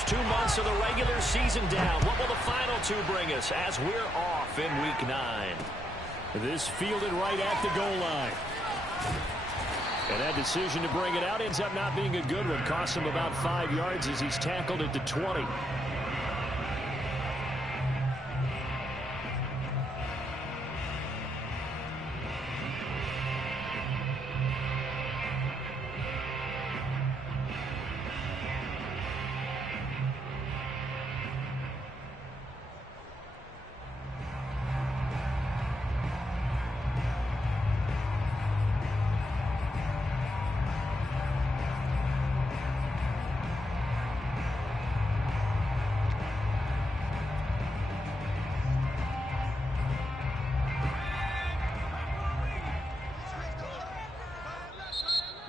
first 2 months of the regular season down. What will the final two bring us as we're off in Week 9? This fielded right at the goal line. And that decision to bring it out ends up not being a good one. Costs him about 5 yards as he's tackled at the 20.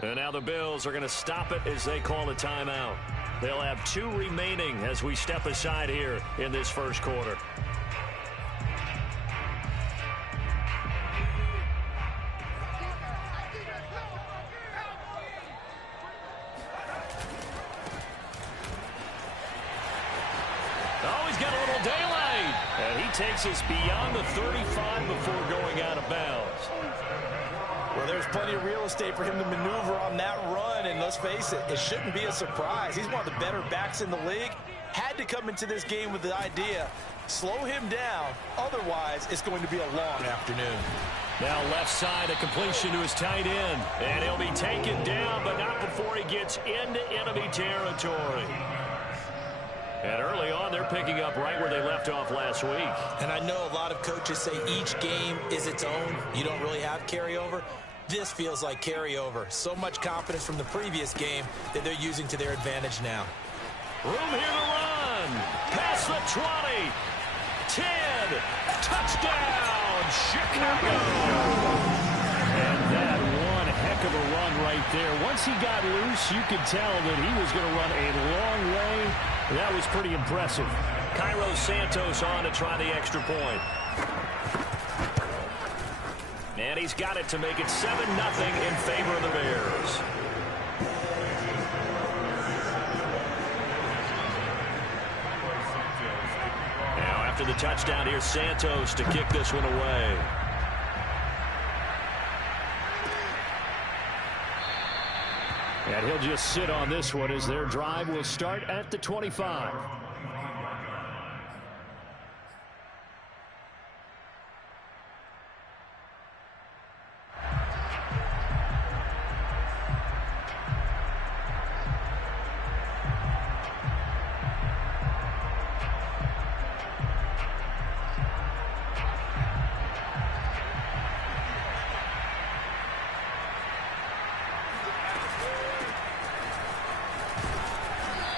And now the Bills are going to stop it as they call a timeout. They'll have 2 remaining as we step aside here in this first quarter. Oh, he's got a little daylight. And he takes us beyond the 35 before going out of bounds. Well, there's plenty of real estate for him to maneuver on that run, and let's face it, it shouldn't be a surprise. He's one of the better backs in the league. Had to come into this game with the idea, slow him down, otherwise it's going to be a long afternoon. Now left side, a completion to his tight end, and he'll be taken down, but not before he gets into enemy territory. And early on, they're picking up right where they left off last week. And I know a lot of coaches say each game is its own. You don't really have carryover. This feels like carryover. So much confidence from the previous game that they're using to their advantage now. Room here to run. Past the 20. 10. Touchdown, Chicago. And that one heck of a run right there. Once he got loose, you could tell that he was going to run a long way. That was pretty impressive. Cairo Santos on to try the extra point. And he's got it to make it 7-0 in favor of the Bears. Now after the touchdown, here's Santos to kick this one away. And he'll just sit on this one as their drive will start at the 25.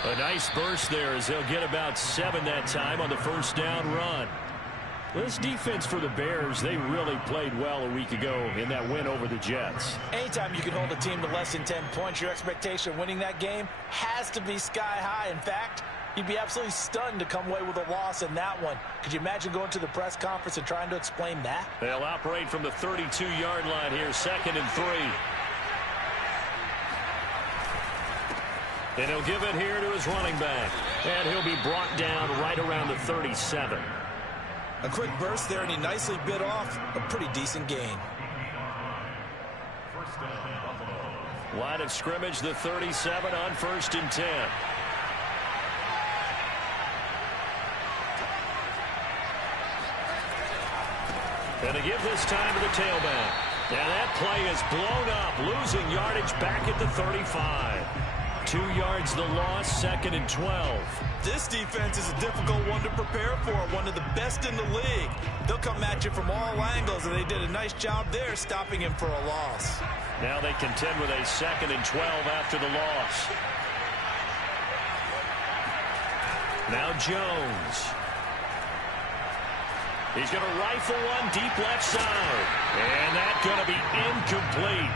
A nice burst there as they'll get about 7 that time on the first down run. This defense for the Bears, they really played well a week ago in that win over the Jets. Anytime you can hold a team to less than 10 points, your expectation of winning that game has to be sky high. In fact, you'd be absolutely stunned to come away with a loss in that one. Could you imagine going to the press conference and trying to explain that? They'll operate from the 32-yard line here, 2nd and 3. And he'll give it here to his running back. And he'll be brought down right around the 37. A quick burst there, and he nicely bit off a pretty decent gain. Line of scrimmage, the 37 on 1st and 10. And to give this time to the tailback. And that play is blown up, losing yardage back at the 35. 2 yards the loss, 2nd and 12. This defense is a difficult one to prepare for, one of the best in the league. They'll come at you from all angles, and they did a nice job there stopping him for a loss. Now they contend with a 2nd and 12 after the loss. Now Jones. He's going to rifle one deep left side. And that's going to be incomplete.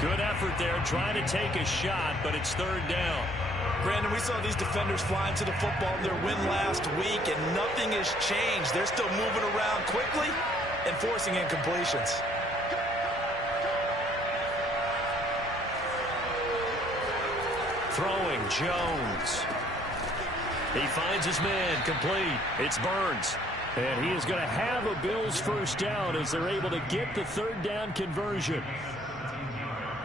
Good effort there, trying to take a shot, but it's 3rd down. Brandon, we saw these defenders flying to the football in their win last week, and nothing has changed. They're still moving around quickly and forcing incompletions. Throwing Jones. He finds his man, complete. It's Burns. And he is going to have a Bills first down as they're able to get the third down conversion.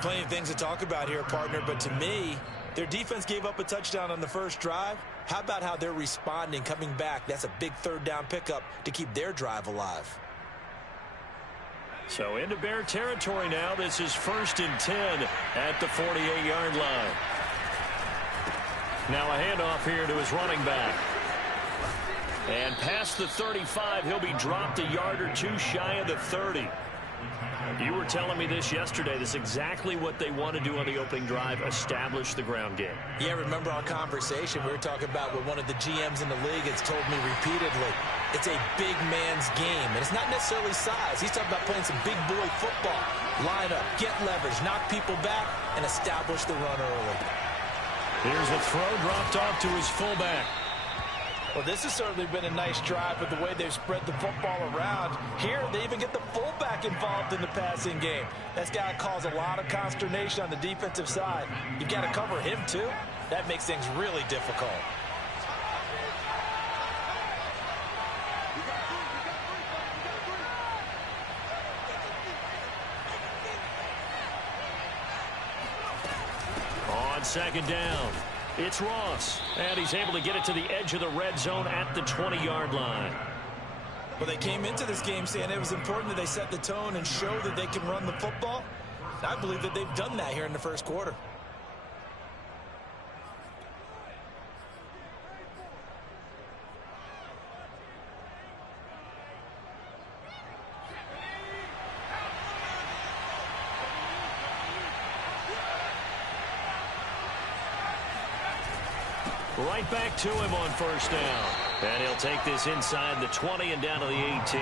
Plenty of things to talk about here, partner, but to me, their defense gave up a touchdown on the first drive. How about how they're responding, coming back? That's a big third down pickup to keep their drive alive. So into Bear territory now. This is 1st and 10 at the 48-yard line. Now a handoff here to his running back. And past the 35, he'll be dropped a yard or two shy of the 30. You were telling me this yesterday. This is exactly what they want to do on the opening drive, establish the ground game. Yeah, remember our conversation? We were talking about what one of the GMs in the league has told me repeatedly. It's a big man's game, and it's not necessarily size. He's talking about playing some big boy football. Line up, get leverage, knock people back, and establish the run early. Here's a throw dropped off to his fullback. Well, this has certainly been a nice drive with the way they've spread the football around. Here, they even get the fullback involved in the passing game. That's got to cause a lot of consternation on the defensive side. You've got to cover him, too. That makes things really difficult. On second down, it's Ross, and he's able to get it to the edge of the red zone at the 20-yard line. Well, they came into this game saying it was important that they set the tone and show that they can run the football. I believe that they've done that here in the first quarter. Right back to him on first down. And he'll take this inside the 20 and down to the 18.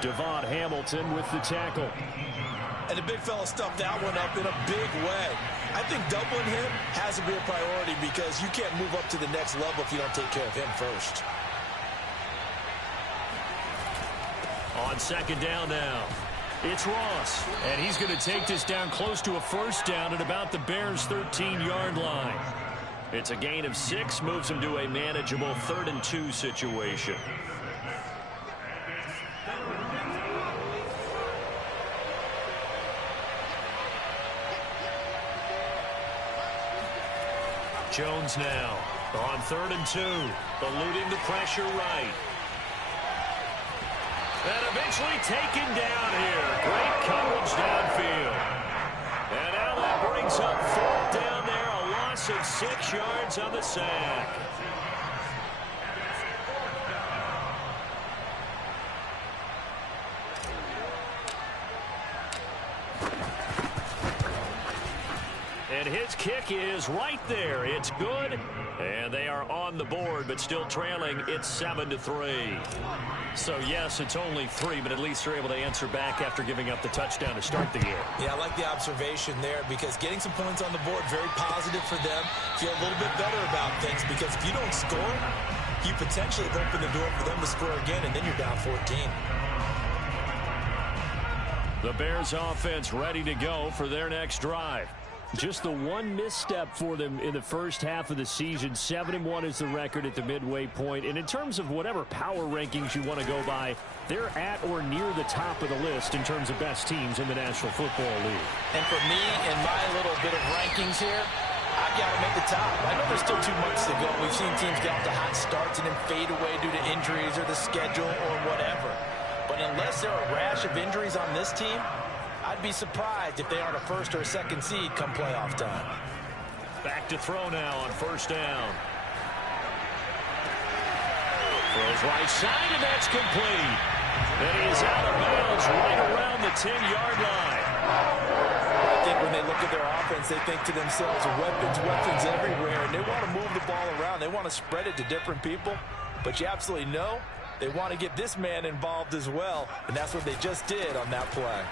Devon Hamilton with the tackle. And the big fella stuffed that one up in a big way. I think doubling him has to be a priority because you can't move up to the next level if you don't take care of him first. On second down now, it's Ross. And he's going to take this down close to a first down at about the Bears' 13-yard line. It's a gain of 6, moves him to a manageable 3rd and 2 situation. Jones now on 3rd and 2, eluding the pressure right. And eventually taken down here. Great coverage downfield. And now that brings up 4th down there. Of 6 yards on the sack. And his kick is right there. It's good. And they are on the board, but still trailing. It's 7-3. So, yes, it's only 3, but at least they're able to answer back after giving up the touchdown to start the year. Yeah, I like the observation there because getting some points on the board, very positive for them. Feel a little bit better about things because if you don't score, you potentially have opened the door for them to score again, and then you're down 14. The Bears offense ready to go for their next drive. Just the one misstep for them in the first half of the season. 7-1 is the record at the midway point. And in terms of whatever power rankings you want to go by, they're at or near the top of the list in terms of best teams in the National Football League. And for me, in my little bit of rankings here, I've got to make the top. I know there's still 2 months to go. We've seen teams get off to hot starts and then fade away due to injuries or the schedule or whatever. But unless there are a rash of injuries on this team, I'd be surprised if they aren't a 1st or a 2nd seed come playoff time. Back to throw now on first down. Throws right side, and that's complete. And he's out of bounds right around the 10-yard line. I think when they look at their offense, they think to themselves, weapons everywhere, and they want to move the ball around. They want to spread it to different people. But you absolutely know they want to get this man involved as well, and that's what they just did on that play.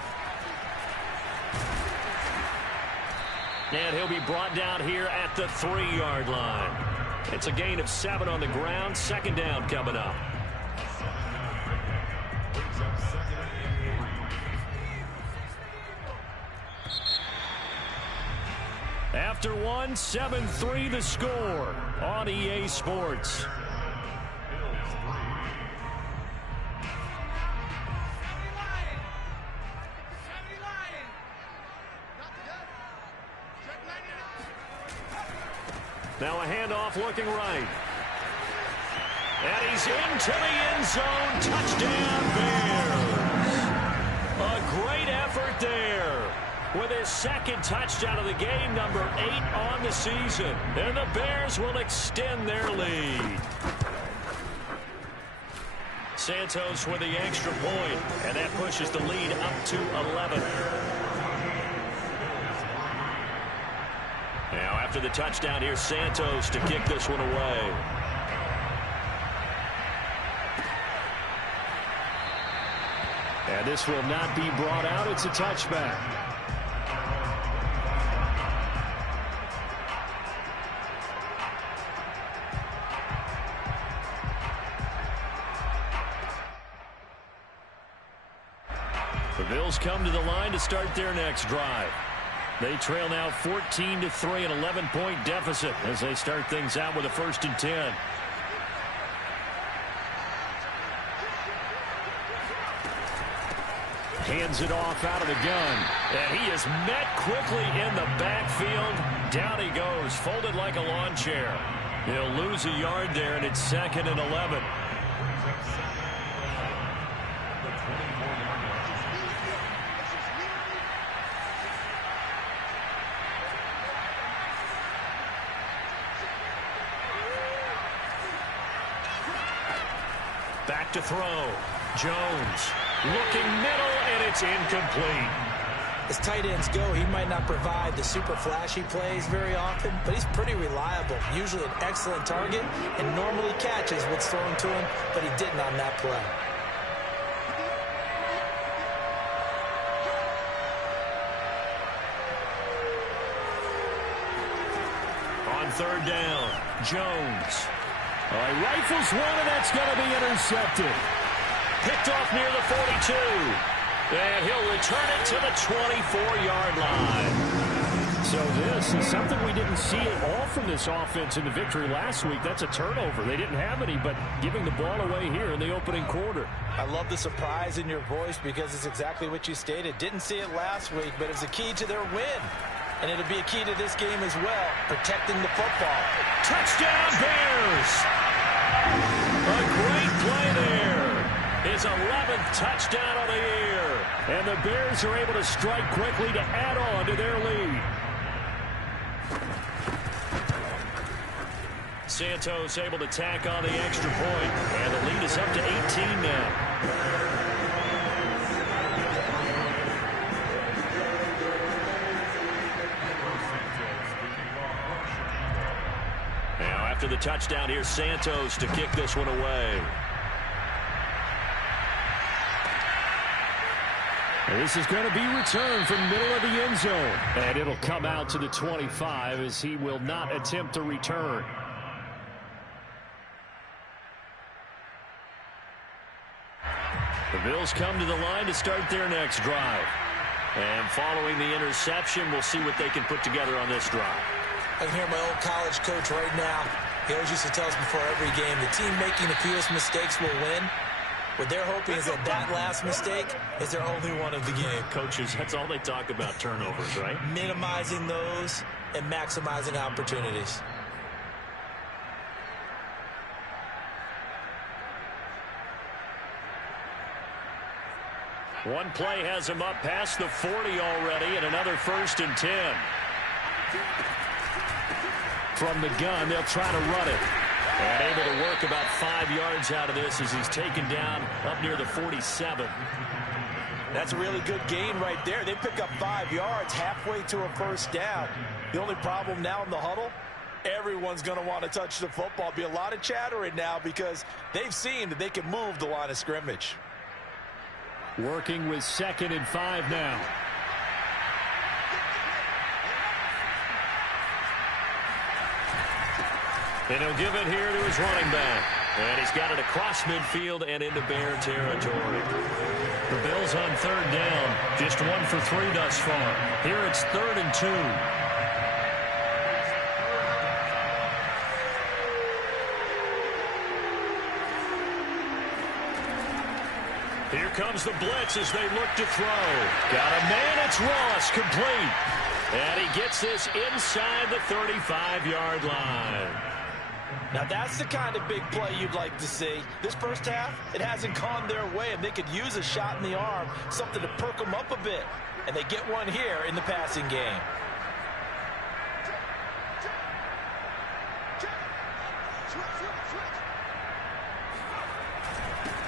And he'll be brought down here at the 3-yard line. It's a gain of 7 on the ground. 2nd down coming up. After one, 7-3 the score on EA Sports. Now a handoff looking right. And he's into the end zone. Touchdown, Bears. A great effort there with his second touchdown of the game, number 8 on the season. And the Bears will extend their lead. Santos with the extra point, and that pushes the lead up to 11. Now after the touchdown, here's Santos to kick this one away. And this will not be brought out. It's a touchback. The Bills come to the line to start their next drive. They trail now 14-3, an 11-point deficit as they start things out with a 1st and 10. Hands it off out of the gun. And he is met quickly in the backfield. Down he goes, folded like a lawn chair. He'll lose a yard there, and it's 2nd and 11. Back to throw. Jones looking middle, and it's incomplete. As tight ends go, he might not provide the super flashy plays very often, but he's pretty reliable. Usually an excellent target, and normally catches what's thrown to him, but he didn't on that play. On 3rd down, Jones. Rifles one, and that's going to be intercepted. Picked off near the 42. And he'll return it to the 24-yard line. So this is something we didn't see at all from this offense in the victory last week. That's a turnover. They didn't have any, but giving the ball away here in the opening quarter. I love the surprise in your voice because it's exactly what you stated. Didn't see it last week, but it's a key to their win. And it'll be a key to this game as well, protecting the football. Touchdown, Bears! A great play there. His 11th touchdown of the year. And the Bears are able to strike quickly to add on to their lead. Santos able to tack on the extra point. And the lead is up to 18 now. Now after the touchdown, here's Santos to kick this one away. And this is going to be returned from the middle of the end zone. And it'll come out to the 25 as he will not attempt to return. The Bills come to the line to start their next drive. And following the interception, we'll see what they can put together on this drive. I can hear my old college coach right now. He always used to tell us before every game, the team making the fewest mistakes will win. What they're hoping is that that last mistake is their only one of the game. Coaches, that's all they talk about, turnovers, right? Minimizing those and maximizing opportunities. One play has him up past the 40 already, and another 1st and 10. From the gun, they'll try to run it. And able to work about 5 yards out of this as he's taken down up near the 47. That's a really good gain right there. They pick up 5 yards halfway to a 1st down. The only problem now in the huddle, everyone's going to want to touch the football. Be a lot of chattering now because they've seen that they can move the line of scrimmage. Working with 2nd and 5 now. And he'll give it here to his running back. And he's got it across midfield and into Bear territory. The Bills on 3rd down. Just 1 for 3 thus far. Here it's 3rd and 2. Here comes the blitz as they look to throw. Got a man, it's Ross, complete. And he gets this inside the 35-yard line. Now that's the kind of big play you'd like to see. This first half, it hasn't gone their way, and they could use a shot in the arm, something to perk them up a bit. And they get one here in the passing game.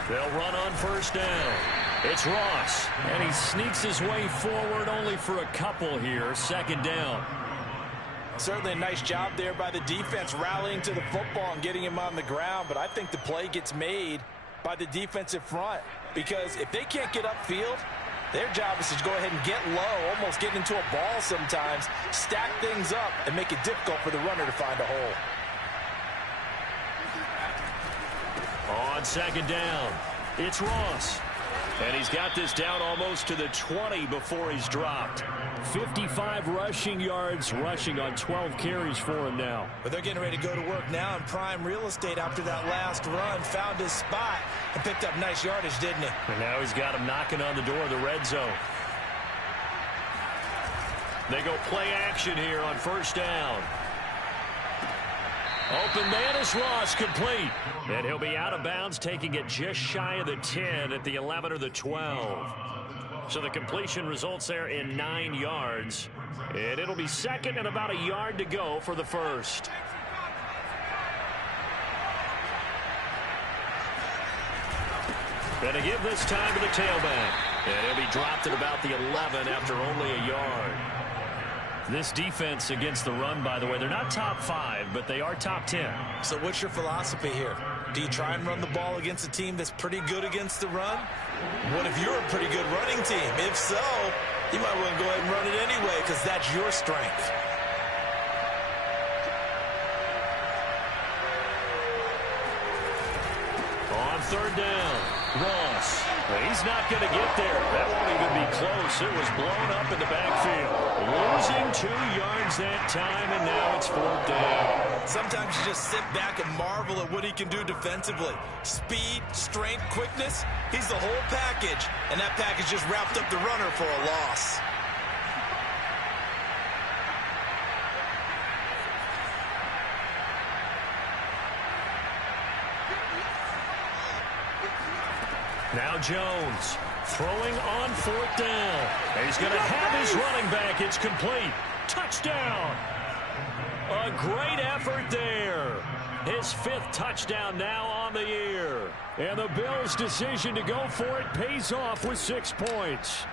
They'll run on first down. It's Ross, and he sneaks his way forward only for a couple here. Second down. Certainly a nice job there by the defense rallying to the football and getting him on the ground, but I think the play gets made by the defensive front because if they can't get upfield, their job is to go ahead and get low, almost get into a ball sometimes, stack things up, and make it difficult for the runner to find a hole. On second down, it's Ross. And he's got this down almost to the 20 before he's dropped. 55 rushing yards, rushing on 12 carries for him now. But they're getting ready to go to work now in prime real estate after that last run. Found his spot and picked up nice yardage, didn't he? And now he's got him knocking on the door of the red zone. They go play action here on first down. Open man is Ross, complete. And he'll be out of bounds, taking it just shy of the 10 at the 11 or the 12. So the completion results there in 9 yards. And it'll be second and about a yard to go for the first. And to give this time to the tailback. And he'll be dropped at about the 11 after only a yard. This defense against the run, by the way, they're not top 5, but they are top 10. So what's your philosophy here? Do you try and run the ball against a team that's pretty good against the run? What if you're a pretty good running team? If so, you might want to go ahead and run it anyway because that's your strength. On third down, Ross. Well, he's not going to get there. That won't even be close. It was blown up in the backfield. Losing 2 yards that time, and now it's fourth down. Sometimes you just sit back and marvel at what he can do defensively. Speed, strength, quickness, he's the whole package. And that package just wrapped up the runner for a loss. Now Jones throwing on fourth down. He's going to have his running back. It's complete. Touchdown. A great effort there. His 5th touchdown now on the year. And the Bills' decision to go for it pays off with 6 points.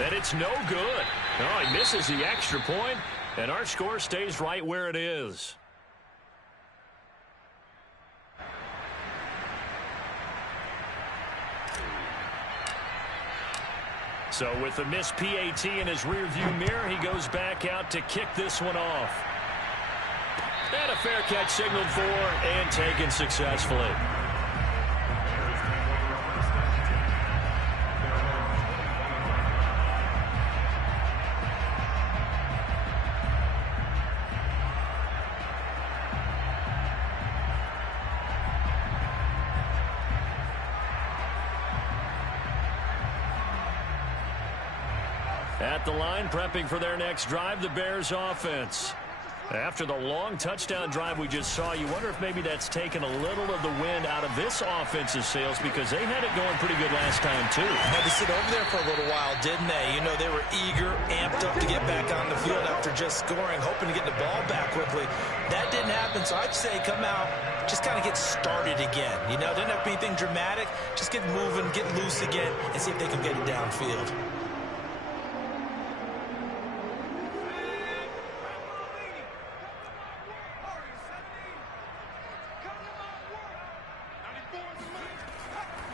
And it's no good. Oh, he misses the extra point, and our score stays right where it is. So with the missed PAT in his rearview mirror, he goes back out to kick this one off. And a fair catch signaled for and taken successfully. At the line, prepping for their next drive, the Bears offense. After the long touchdown drive we just saw, you wonder if maybe that's taken a little of the wind out of this offense's sails because they had it going pretty good last time, too. Had to sit over there for a little while, didn't they? You know, they were eager, amped up to get back on the field after just scoring, hoping to get the ball back quickly. That didn't happen, so I'd say come out, just kind of get started again. You know, doesn't have to be anything dramatic. Just get moving, get loose again, and see if they can get it downfield.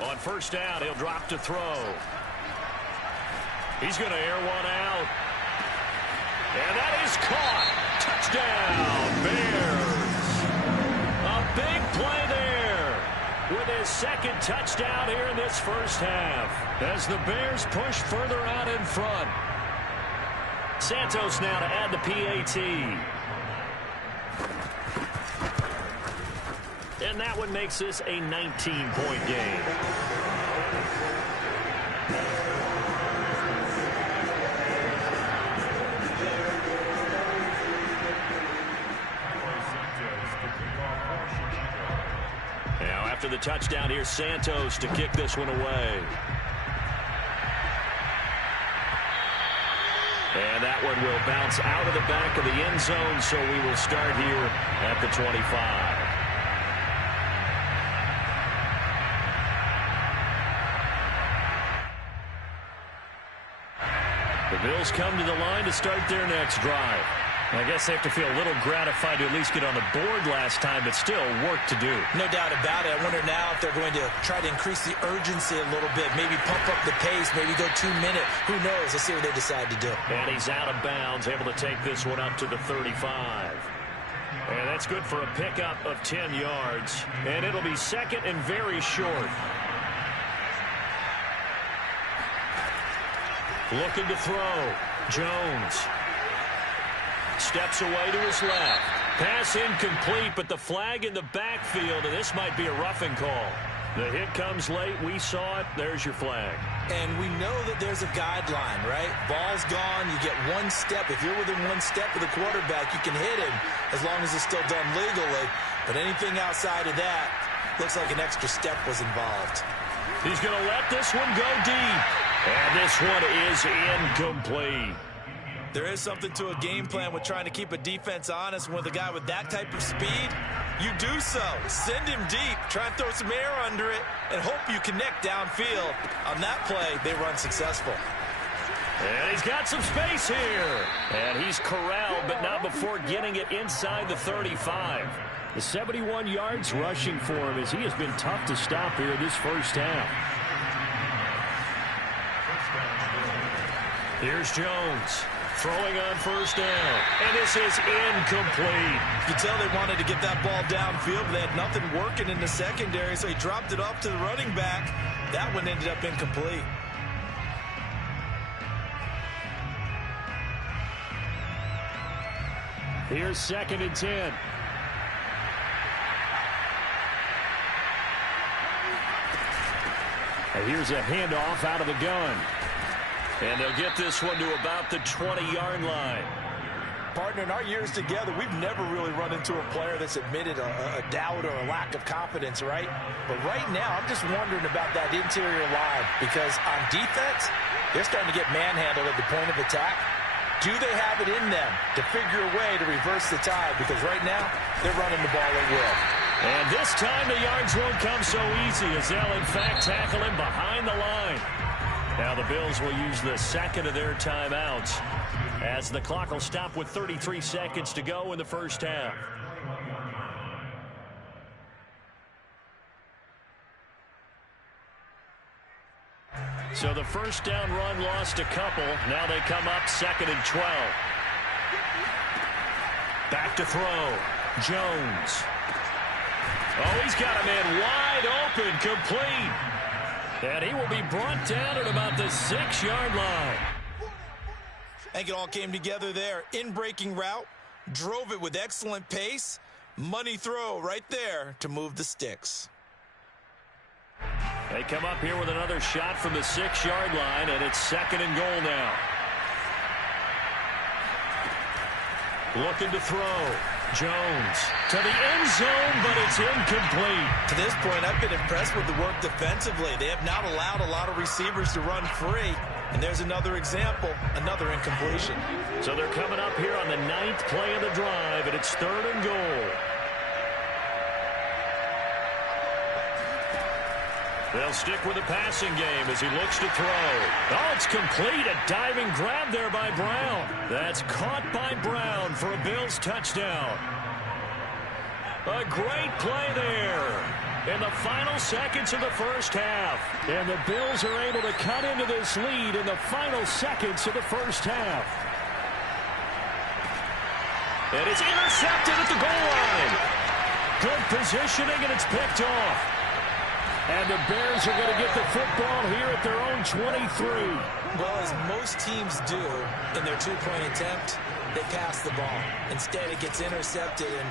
On first down, he'll drop to throw. He's going to air one out. And that is caught. Touchdown, Bears. A big play there with his 2nd touchdown here in this first half. As the Bears push further out in front. Santos now to add the PAT. And that one makes this a 19-point game. Now after the touchdown, here's Santos to kick this one away. And that one will bounce out of the back of the end zone, so we will start here at the 25. The Bills come to the line to start their next drive. I guess they have to feel a little gratified to at least get on the board last time, but still work to do. No doubt about it. I wonder now if they're going to try to increase the urgency a little bit, maybe pump up the pace, maybe go 2 minute. Who knows? Let's see what they decide to do. And he's out of bounds, able to take this one up to the 35. And that's good for a pickup of 10 yards. And it'll be second and very short. Looking to throw. Jones. Steps away to his left. Pass incomplete, but the flag in the backfield, and this might be a roughing call. The hit comes late. We saw it. There's your flag. And we know that there's a guideline, right? Ball's gone. You get 1 step. If you're within 1 step of the quarterback, you can hit him as long as it's still done legally. But anything outside of that looks like an extra step was involved. He's going to let this one go deep. And this one is incomplete. There is something to a game plan with trying to keep a defense honest. With a guy with that type of speed, you do so. Send him deep. Try and throw some air under it and hope you connect downfield. On that play, they run successful. And he's got some space here. And he's corralled, but not before getting it inside the 35. The 71 yards rushing for him as he has been tough to stop here this first half. Here's Jones. Throwing on first down. And this is incomplete. You tell they wanted to get that ball downfield, but they had nothing working in the secondary, so he dropped it off to the running back. That one ended up incomplete. Here's 2nd and 10. And here's a handoff out of the gun. And they'll get this one to about the 20-yard line. Partner, in our years together, we've never really run into a player that's admitted a doubt or a lack of confidence, right? But right now, I'm just wondering about that interior line because on defense, they're starting to get manhandled at the point of attack. Do they have it in them to figure a way to reverse the tide? Because right now, they're running the ball at will. And this time, the yards won't come so easy as they'll, in fact, tackle him behind the line. Now the Bills will use the second of their timeouts as the clock will stop with 33 seconds to go in the first half. So the first down run lost a couple. Now they come up 2nd and 12. Back to throw. Jones. Oh, he's got a man wide open, complete. And he will be brought down at about the 6-yard line. I think it all came together there. In-breaking route, drove it with excellent pace. Money throw right there to move the sticks. They come up here with another shot from the 6-yard line, and it's 2nd and goal now. Looking to throw. Jones to the end zone, but it's incomplete. To this point, I've been impressed with the work defensively. They have not allowed a lot of receivers to run free. And there's another example, another incompletion. So they're coming up here on the 9th play of the drive, and it's 3rd and goal. They'll stick with the passing game as he looks to throw. Oh, it's complete. A diving grab there by Brown. That's caught by Brown for a Bills touchdown. A great play there in the final seconds of the first half. And the Bills are able to cut into this lead in the final seconds of the first half. And it's intercepted at the goal line. Good positioning, and it's picked off. And the Bears are going to get the football here at their own 23. Well, as most teams do in their two-point attempt, they pass the ball. Instead, it gets intercepted, and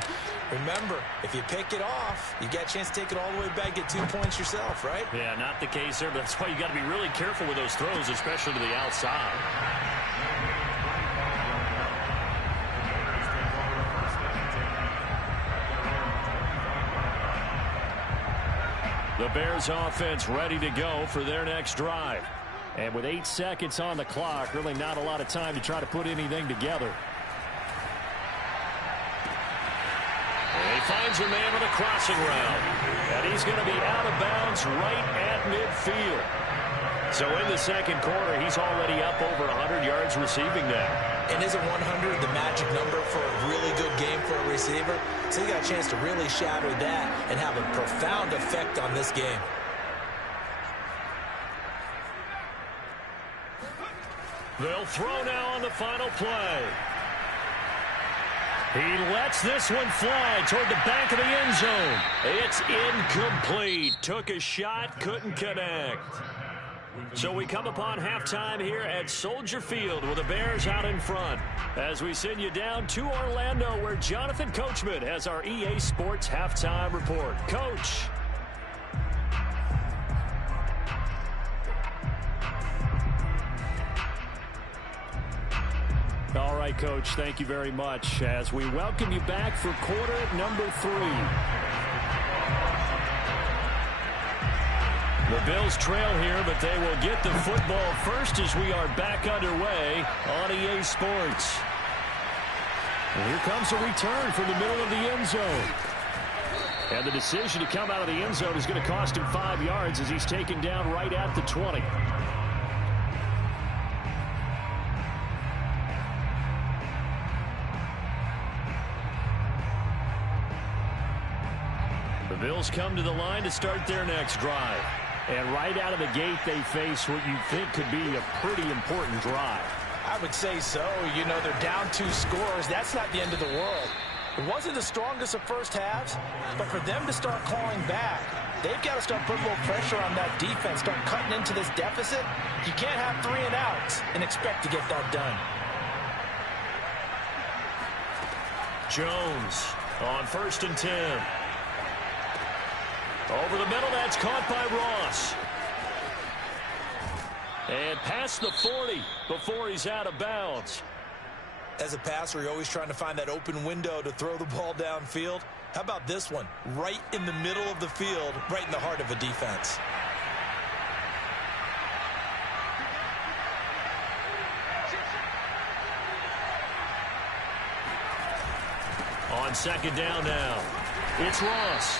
Remember, if you pick it off, you get a chance to take it all the way back, get 2 points yourself, right? Yeah, not the case there, but that's why you got to be really careful with those throws, especially to the outside. The Bears offense ready to go for their next drive. And with 8 seconds on the clock, really not a lot of time to try to put anything together. And he finds a man on the crossing route. And he's going to be out of bounds right at midfield. So in the second quarter, he's already up over 100 yards receiving now. And isn't 100 the magic number for a really good game for a receiver? So he got a chance to really shatter that and have a profound effect on this game. They'll throw now on the final play. He lets this one fly toward the back of the end zone. It's incomplete. Took a shot, couldn't connect. So we come upon halftime here at Soldier Field with the Bears out in front. As we send you down to Orlando, where Jonathan Coachman has our EA Sports halftime report. Coach. All right, Coach, thank you very much as we welcome you back for quarter number 3. The Bills trail here, but they will get the football first as we are back underway on EA Sports. And here comes a return from the middle of the end zone. And the decision to come out of the end zone is going to cost him 5 yards as he's taken down right at the 20. The Bills come to the line to start their next drive. And right out of the gate, they face what you think could be a pretty important drive. I would say so. You know, they're down 2 scores. That's not the end of the world. It wasn't the strongest of first halves, but for them to start clawing back, they've got to start putting a little pressure on that defense, start cutting into this deficit. You can't have 3 and outs and expect to get that done. Jones on 1st and 10. Over the middle, that's caught by Ross. And past the 40 before he's out of bounds. As a passer, you're always trying to find that open window to throw the ball downfield. How about this one? Right in the middle of the field, right in the heart of a defense. On 2nd down now, it's Ross.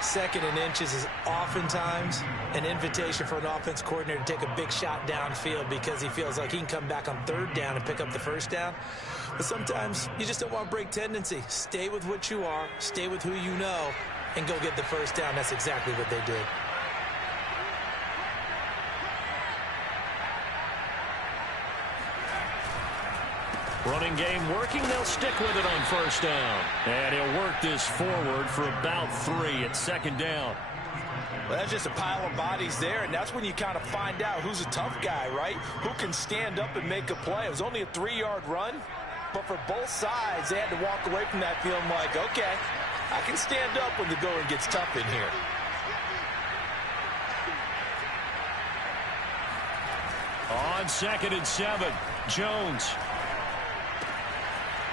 2nd and inches is oftentimes an invitation for an offense coordinator to take a big shot downfield because he feels like he can come back on 3rd down and pick up the 1st down. But sometimes you just don't want to break tendency. Stay with what you are, stay with who you know, and go get the 1st down. That's exactly what they did. Running game working. They'll stick with it on 1st down. And he'll work this forward for about 3 at 2nd down. Well, that's just a pile of bodies there, and that's when you kind of find out who's a tough guy, right? Who can stand up and make a play. It was only a 3-yard run, but for both sides, they had to walk away from that feeling like, okay, I can stand up when the going gets tough in here. On 2nd and 7, Jones.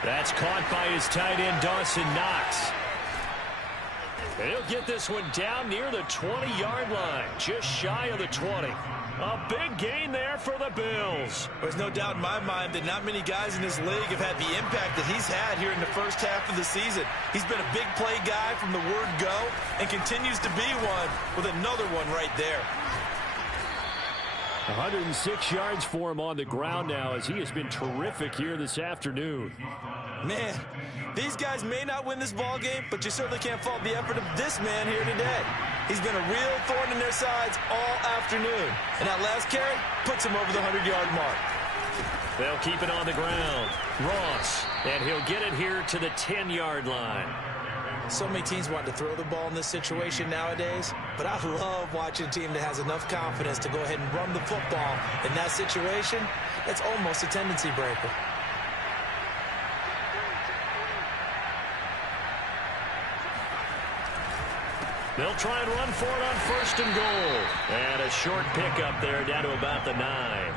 That's caught by his tight end, Dawson Knox. He'll get this one down near the 20-yard line, just shy of the 20. A big gain there for the Bills. There's no doubt in my mind that not many guys in this league have had the impact that he's had here in the first half of the season. He's been a big play guy from the word go and continues to be one with another one right there. 106 yards for him on the ground now as he has been terrific here this afternoon. Man, these guys may not win this ball game, but you certainly can't fault the effort of this man here today. He's been a real thorn in their sides all afternoon. And that last carry puts him over the 100-yard mark. They'll keep it on the ground. Ross, and he'll get it here to the 10-yard line. So many teams want to throw the ball in this situation nowadays, but I love watching a team that has enough confidence to go ahead and run the football. In that situation, it's almost a tendency breaker. They'll try and run for it on 1st and goal. And a short pickup there down to about the 9.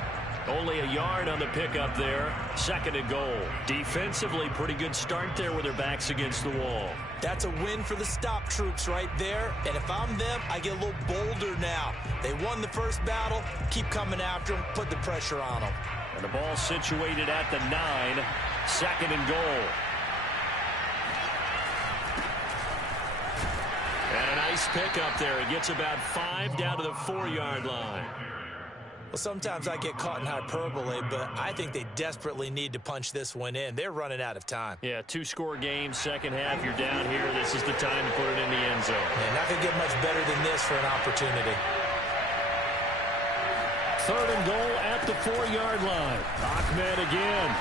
Only a yard on the pickup there. 2nd and goal. Defensively, pretty good start there with their backs against the wall. That's a win for the stop troops right there. And if I'm them, I get a little bolder now. They won the first battle. Keep coming after them. Put the pressure on them. And the ball situated at the 9. 2nd and goal. And a nice pickup there. It gets about 5 down to the 4-yard line. Well, sometimes I get caught in hyperbole, but I think they desperately need to punch this one in. They're running out of time. Yeah, 2-score game, second half. You're down here. This is the time to put it in the end zone. And not going to get much better than this for an opportunity. 3rd and goal at the 4-yard line. Ahmed again.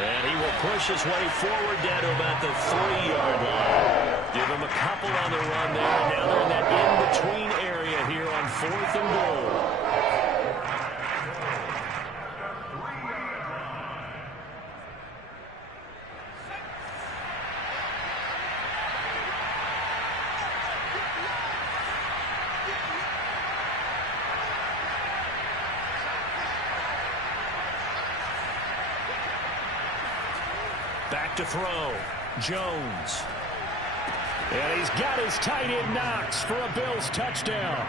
And he will push his way forward down to about the 3-yard line. Give him a couple on the run there. Now they're in that in-between area here on 4th and goal. Back to throw. Jones. And he's got his tight end Knox for a Bills touchdown.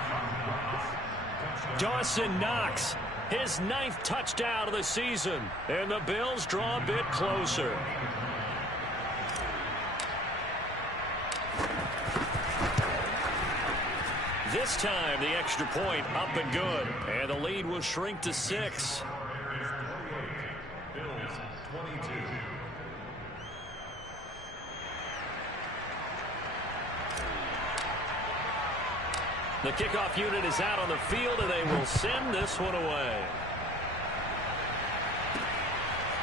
Dawson Knox, his 9th touchdown of the season. And the Bills draw a bit closer. This time, the extra point up and good. And the lead will shrink to 6. Bills 22. The kickoff unit is out on the field, and they will send this one away.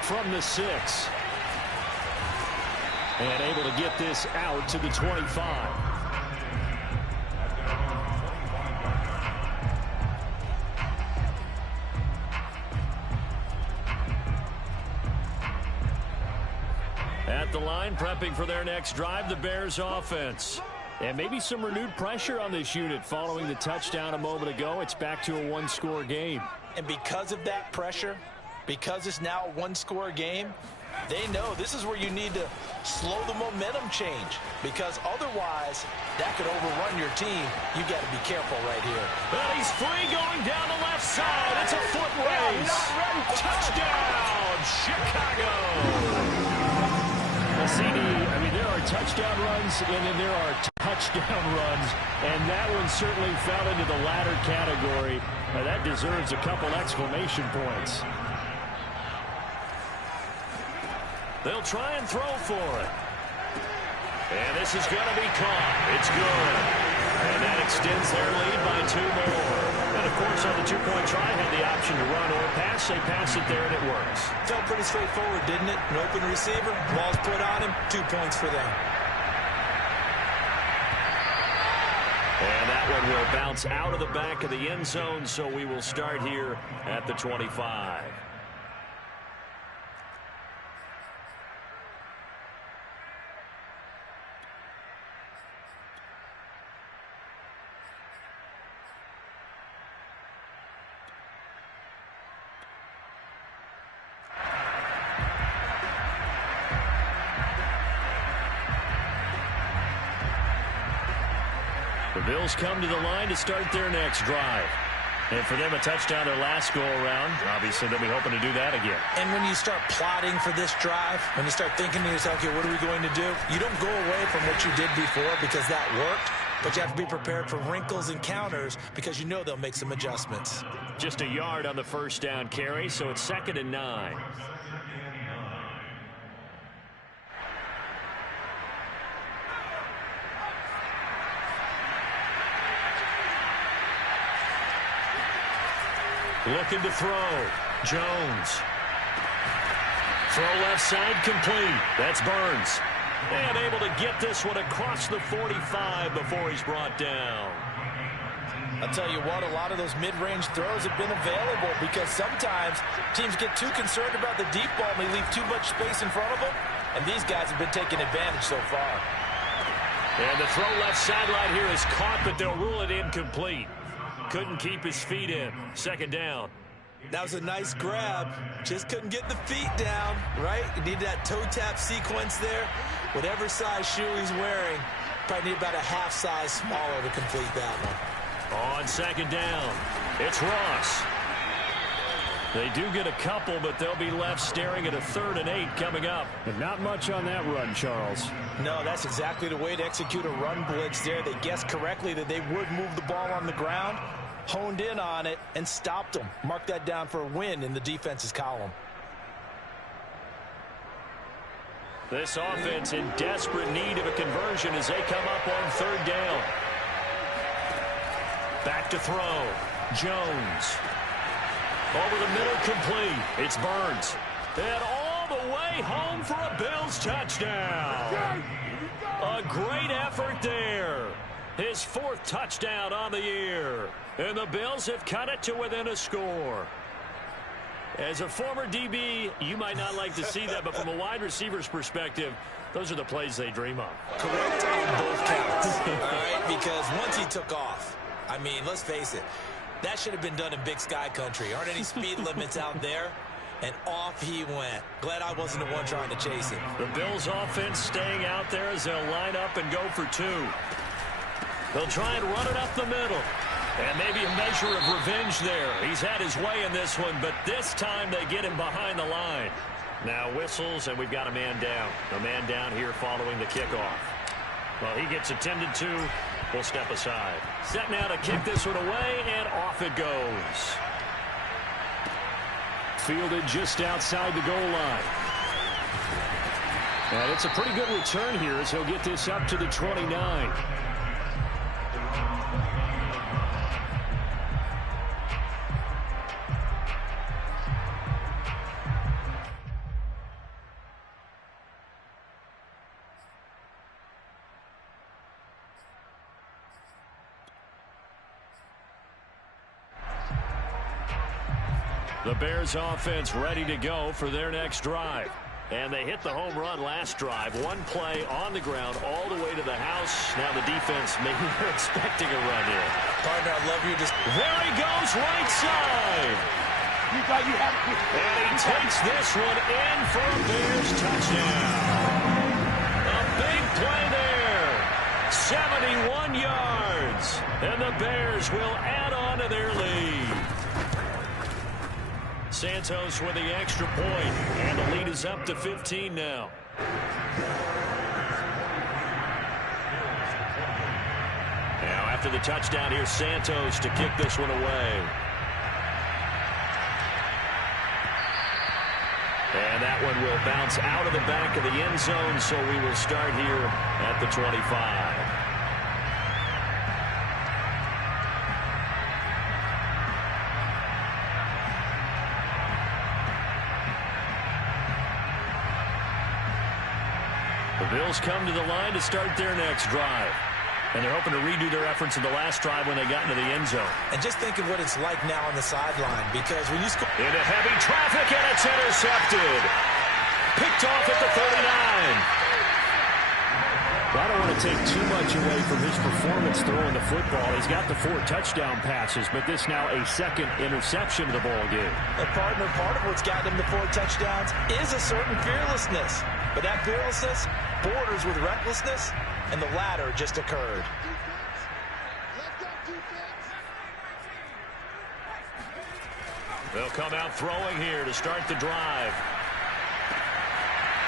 From the 6. And able to get this out to the 25. At the line, prepping for their next drive, the Bears offense. And maybe some renewed pressure on this unit following the touchdown a moment ago. It's back to a 1-score game. And because of that pressure, because it's now a 1-score game, they know this is where you need to slow the momentum change, because otherwise that could overrun your team. You got to be careful right here. And he's free going down the left side. It's a foot race. Touchdown, Chicago. Well, CD, I mean, there are touchdown runs and then there are touchdown runs, and that one certainly fell into the latter category. Now, that deserves a couple exclamation points. They'll try and throw for it. And this is going to be caught. It's good. And that extends their lead by 2 more. And, of course, on the 2-point try, had the option to run or pass. They pass it there, and it works. Felt pretty straightforward, didn't it? An open receiver, ball's put on him, 2 points for them. And that one will bounce out of the back of the end zone, so we will start here at the 25. The Bills come to the line to start their next drive. And for them, a touchdown their last go-around. Obviously, they'll be hoping to do that again. And when you start plotting for this drive, when you start thinking to yourself, okay, what are we going to do? You don't go away from what you did before because that worked, but you have to be prepared for wrinkles and counters because you know they'll make some adjustments. Just a yard on the first down carry, so it's 2nd and 9. Looking to throw. Jones. Throw left side complete. That's Burns. And able to get this one across the 45 before he's brought down. I'll tell you what, a lot of those mid-range throws have been available because sometimes teams get too concerned about the deep ball and they leave too much space in front of them. And these guys have been taking advantage so far. And the throw left sideline here is caught, but they'll rule it incomplete. Couldn't keep his feet in. Second down. That was a nice grab. Just couldn't get the feet down, right? You need that toe tap sequence there. Whatever size shoe he's wearing, probably need about a half size smaller to complete that one. On second down, it's Ross. They do get a couple, but they'll be left staring at a 3rd and 8 coming up. But not much on that run, Charles. No, that's exactly the way to execute a run blitz there. They guessed correctly that they would move the ball on the ground, honed in on it, and stopped them. Mark that down for a win in the defense's column. This offense in desperate need of a conversion as they come up on 3rd down. Back to throw. Jones. Over the middle, complete. It's Burns. And all the way home for a Bills touchdown. A great effort there. His 4th touchdown on the year. And the Bills have cut it to within a score. As a former DB, you might not like to see that, but from a wide receiver's perspective, those are the plays they dream of. Correct on both counts. All right, because once he took off, I mean, let's face it, that should have been done in Big Sky country. Aren't any speed limits out there? And off he went. Glad I wasn't the one trying to chase him. The Bills offense staying out there as they'll line up and go for 2. They'll try and run it up the middle. And maybe a measure of revenge there. He's had his way in this one, but this time they get him behind the line. Now whistles, and we've got a man down. A man down here following the kickoff. Well, he gets attended to. We'll step aside. Set now to kick this one away, and off it goes. Fielded just outside the goal line. And it's a pretty good return here as he'll get this up to the 29. The Bears offense ready to go for their next drive. And they hit the home run last drive. One play on the ground all the way to the house. Now the defense, maybe they're expecting a run here. Partner, I love you. There he goes, right side. And he takes this one in for a Bears touchdown. A big play there. 71 yards. And the Bears will add on to their lead. Santos with the extra point, and the lead is up to 15 now. Now after the touchdown, here's Santos to kick this one away. And that one will bounce out of the back of the end zone, so we will start here at the 25. The Bills come to the line to start their next drive. And they're hoping to redo their efforts in the last drive when they got into the end zone. And just think of what it's like now on the sideline, because when you score... Into heavy traffic, and it's intercepted. Picked off at the 39. I don't want to take too much away from his performance throwing the football. He's got the 4 touchdown passes, but this now a 2nd interception of the ball game. Partner, part of what's gotten him the 4 touchdowns is a certain fearlessness. But that fearlessness borders with recklessness, and the latter just occurred. They'll come out throwing here to start the drive.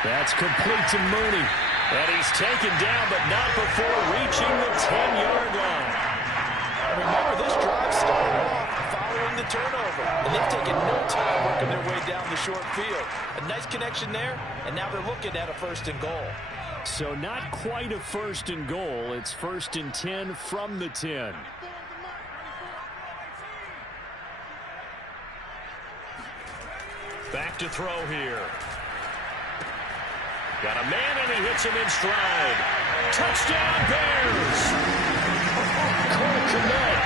That's complete to Mooney. And he's taken down, but not before reaching the 10-yard line. And remember, this drive started off following the turnover. And they've taken no time working their way down the short field. A nice connection there, and now they're looking at a 1st and goal. So not quite a 1st and goal. It's 1st and 10 from the 10. Back to throw here. Got a man, and he hits him in stride. Touchdown, Bears! Cole Kmet,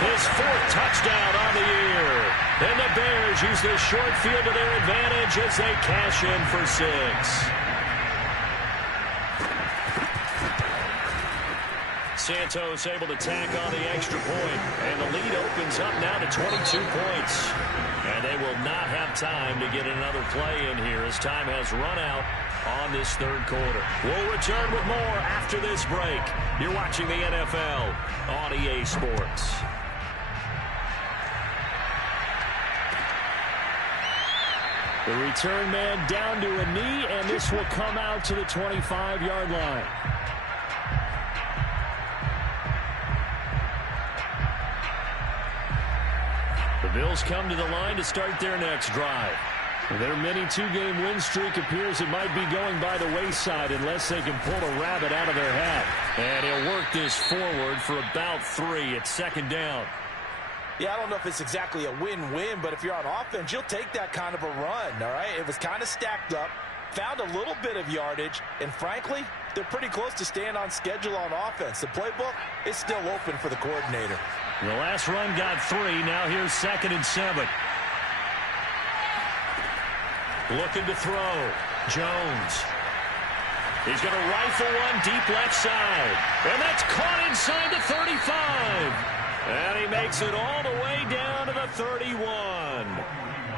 his 4th touchdown on the year. And the Bears use this short field to their advantage as they cash in for 6. Santos able to tack on the extra point. And the lead opens up now to 22 points. And they will not have time to get another play in here as time has run out on this third quarter. We'll return with more after this break. You're watching the NFL on EA Sports. The return man down to a knee, and this will come out to the 25-yard line. The Bills come to the line to start their next drive. Their mini two-game win streak appears it might be going by the wayside unless they can pull a rabbit out of their hat. And he'll work this forward for about 3 at second down. Yeah, I don't know if it's exactly a win-win, but if you're on offense, you'll take that kind of a run, all right? It was kind of stacked up, found a little bit of yardage, and frankly, they're pretty close to staying on schedule on offense. The playbook is still open for the coordinator. The last run got 3. Now here's 2nd and 7. Looking to throw. Jones. He's going to rifle one deep left side. And that's caught inside the 35. And he makes it all the way down to the 31.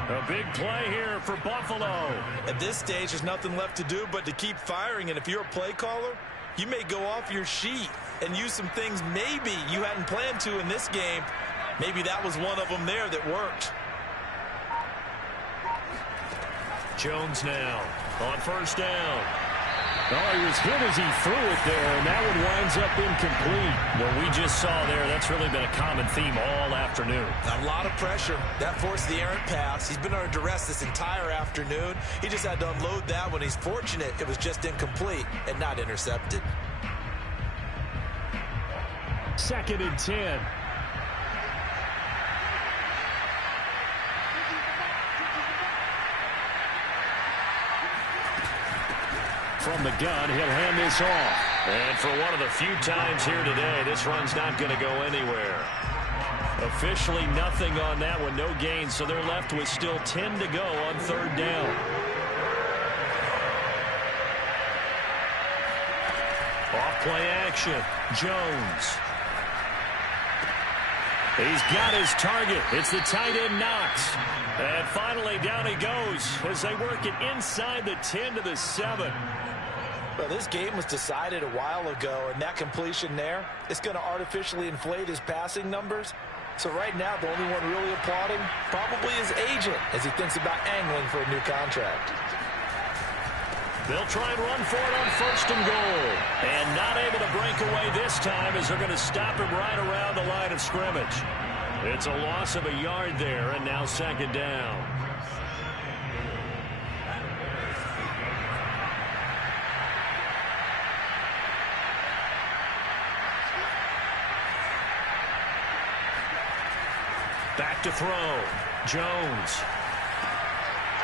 A big play here for Buffalo. At this stage, there's nothing left to do but to keep firing. And if you're a play caller, you may go off your sheet and use some things maybe you hadn't planned to in this game. Maybe that was one of them there that worked. Jones now on first down. Oh, he was hit as he threw it there, and that one winds up incomplete. What we just saw there, that's really been a common theme all afternoon. A lot of pressure. That forced the errant pass. He's been under duress this entire afternoon. He just had to unload that one. He's fortunate it was just incomplete and not intercepted. 2nd and 10. From the gun, he'll hand this off. And for one of the few times here today, this run's not going to go anywhere. Officially nothing on that one, no gain, so they're left with still 10 to go on 3rd down. Off play action, Jones. He's got his target. It's the tight end Knox. And finally down he goes as they work it inside the 10 to the 7. Well, this game was decided a while ago, and that completion there is going to artificially inflate his passing numbers. So right now, the only one really applauding probably his agent as he thinks about angling for a new contract. They'll try and run for it on 1st and goal. And not able to break away this time as they're going to stop him right around the line of scrimmage. It's a loss of a yard there, and now 2nd down. Back to throw. Jones.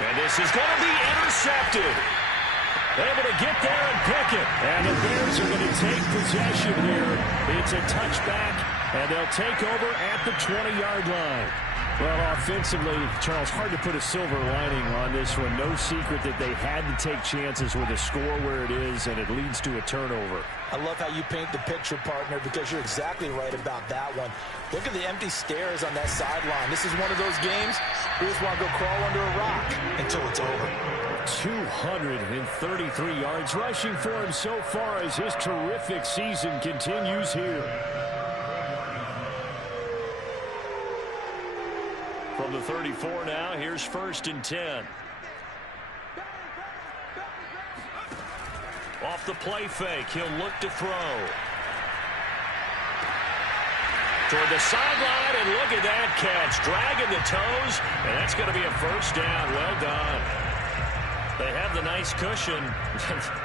And this is going to be intercepted. Able to get there and pick it. And the Bears are going to take possession here. It's a touchback, and they'll take over at the 20-yard line. Well, offensively, Charles, hard to put a silver lining on this one. No secret that they had to take chances with a score where it is, and it leads to a turnover. I love how you paint the picture, partner, because you're exactly right about that one. Look at the empty stairs on that sideline. This is one of those games you just want to go crawl under a rock until it's over. 233 yards rushing for him so far as his terrific season continues here. From the 34 now, here's 1st and 10. Off the play fake, he'll look to throw. Toward the sideline, and look at that catch. Dragging the toes, and that's going to be a 1st down. Well done. They have the nice cushion.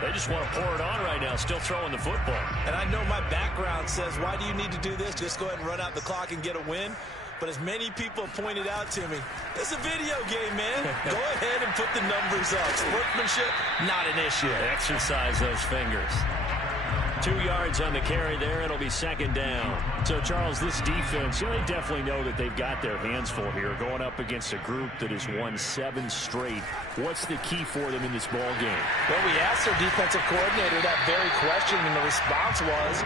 They just want to pour it on right now, still throwing the football. And I know my background says, why do you need to do this? Just go ahead and run out the clock and get a win. But as many people pointed out to me, it's a video game, man. Go ahead and put the numbers up. Sportsmanship, not an issue. Exercise those fingers. 2 yards on the carry there. It'll be second down. So, Charles, this defense, they definitely know that they've got their hands full here, going up against a group that has won 7 straight. What's the key for them in this ball game? Well, we asked their defensive coordinator that very question, and the response was,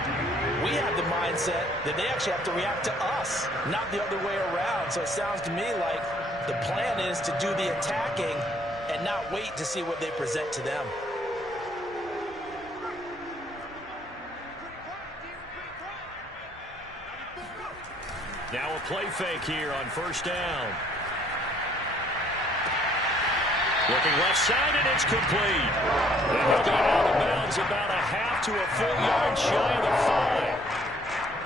we have the mindset that they actually have to react to us, not the other way around. So it sounds to me like the plan is to do the attacking and not wait to see what they present to them. Now a play fake here on first down. Looking left side, and it's complete. And he'll be out of bounds about a half to a full yard shy of the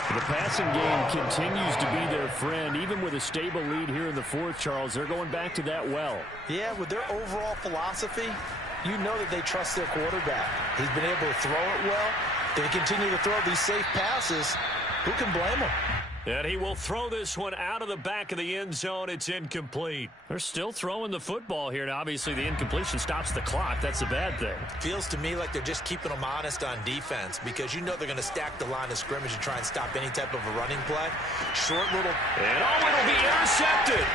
5. The passing game continues to be their friend. Even with a stable lead here in the fourth, Charles, they're going back to that well. Yeah, with their overall philosophy, you know that they trust their quarterback. He's been able to throw it well. They continue to throw these safe passes. Who can blame them? And he will throw this one out of the back of the end zone. It's incomplete. They're still throwing the football here. Now, obviously, the incompletion stops the clock. That's a bad thing. Feels to me like they're just keeping them honest on defense because you know they're going to stack the line of scrimmage and try and stop any type of a running play. Short little... And it'll be intercepted.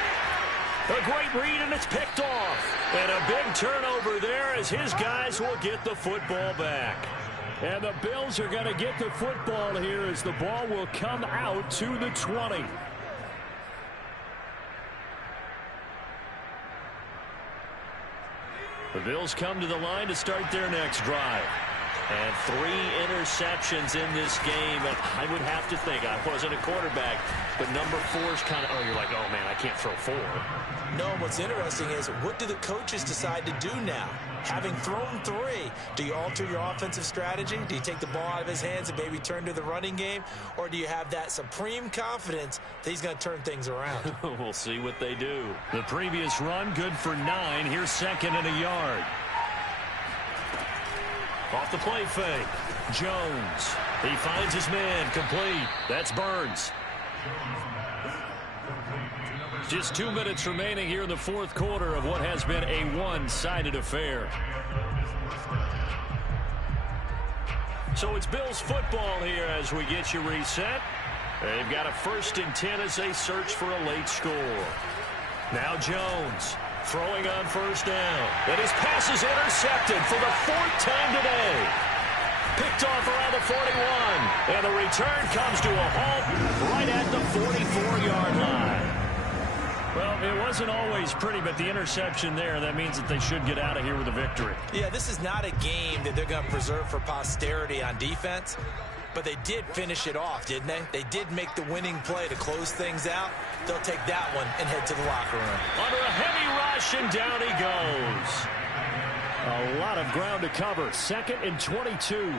A great read, and it's picked off. And a big turnover there as his guys will get the football back. And the Bills are going to get the football here as the ball will come out to the 20. The Bills come to the line to start their next drive. And 3 interceptions in this game. And I would have to think, I wasn't a quarterback, but number 4's kind of, you're like, oh, man, I can't throw 4. No, what's interesting is what do the coaches decide to do now? Having thrown 3, do you alter your offensive strategy? Do you take the ball out of his hands and maybe turn to the running game? Or do you have that supreme confidence that he's going to turn things around? We'll see what they do. The previous run, good for 9. Here's second and a yard. Off the play fake. Jones. He finds his man. Complete. That's Burns. Just 2 minutes remaining here in the fourth quarter of what has been a one-sided affair. So it's Bills football here as we get you reset. They've got a 1st and 10 as they search for a late score. Now Jones throwing on first down. And his pass is intercepted for the 4th time today. Picked off around the 41. And the return comes to a halt right at the 44-yard line. Well, it wasn't always pretty, but the interception there, that means that they should get out of here with a victory. Yeah, this is not a game that they're going to preserve for posterity on defense, but they did finish it off, didn't they? They did make the winning play to close things out. They'll take that one and head to the locker room. Under a heavy rush, and down he goes. A lot of ground to cover. 2nd and 22.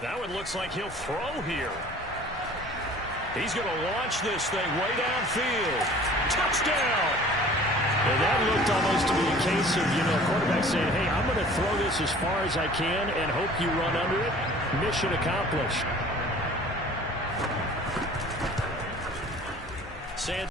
Now it looks like he'll throw here. He's going to launch this thing way downfield. Touchdown! And that looked almost to be a case of, a quarterback saying, hey, I'm going to throw this as far as I can and hope you run under it. Mission accomplished.